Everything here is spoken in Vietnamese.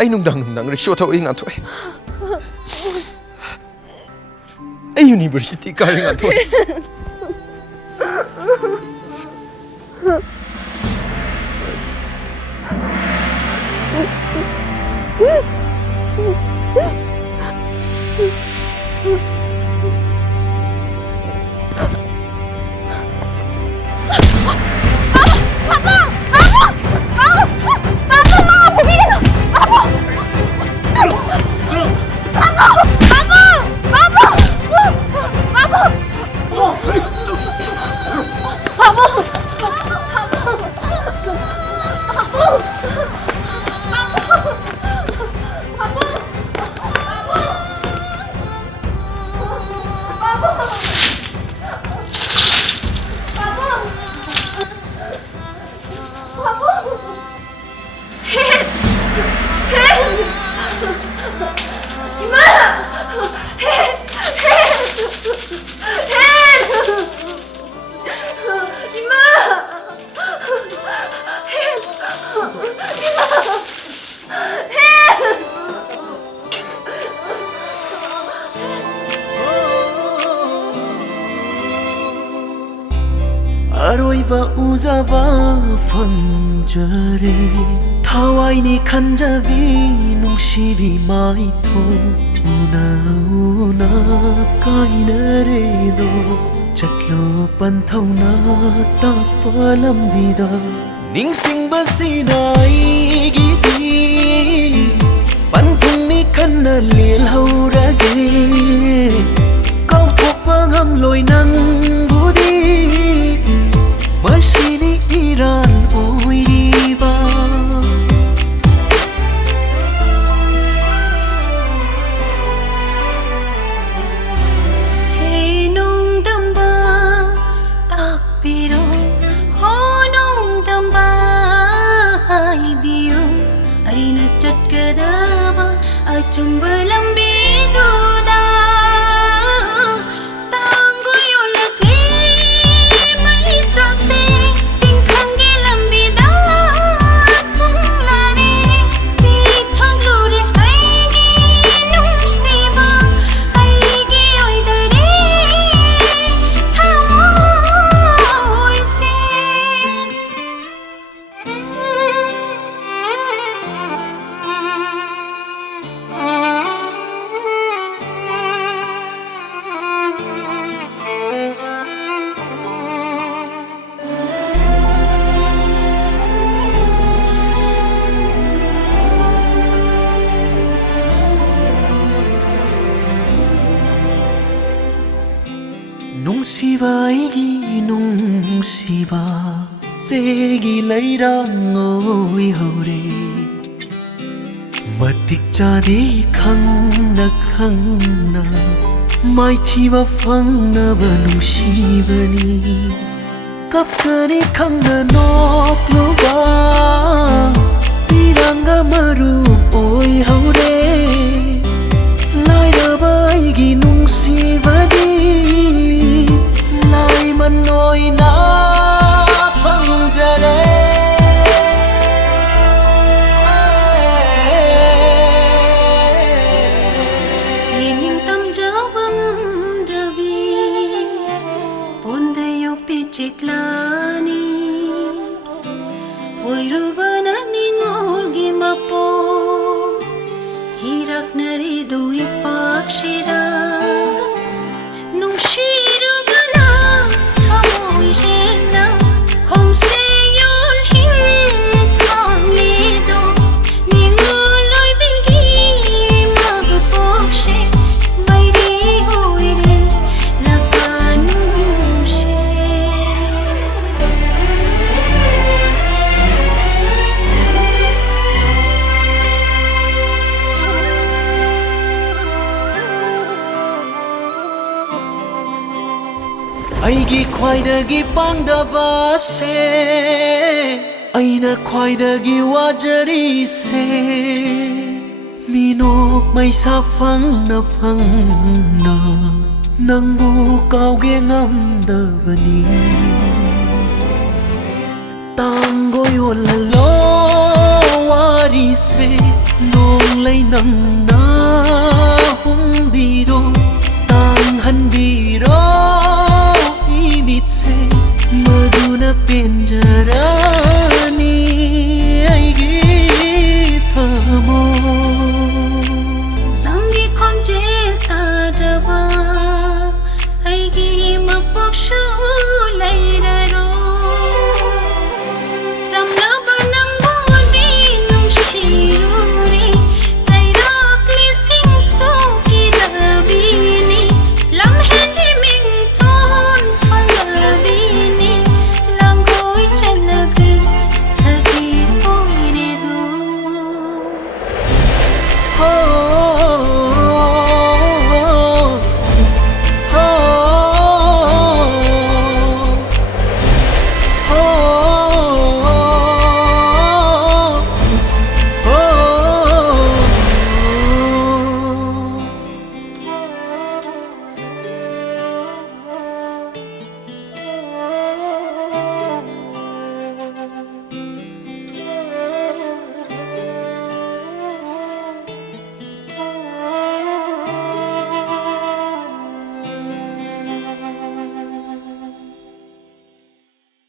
ai nung dang rickshaw thau ing athoi ai university ka ring athoi Aroiva uzava fanjare Thawai ni khanjavi nungsibi maitho Una una kainare do Chatlo panthauna takpalambida Ningsing basina igidi Panthung ni khanna lil haurage Kau thokpangam loi nang budi Masini iran oiriba Hey nung damba takbiro Ho nung damba haibiyo Ay nacat kadaba ay chumbalambido da Nungsiba Segi lairang oi hore Matik jadi khangna Mai thiba phangna ba nungsibani Kapkani khangna nok loba Tiranga marup oi hore Laira baigi nungsibani Lai manoi na pangjare Ining tam jawangam dabi Ponde yo pichiklani Oirubana ningol gimapo Hirak nari dui pakshida Nungshiru Aigi khwaidagi pangdaba se Aina khwaidagi wajari se Minok maisa phangna Nangbu kauge ngamdabani Tangoy walalo wari se nong lay nang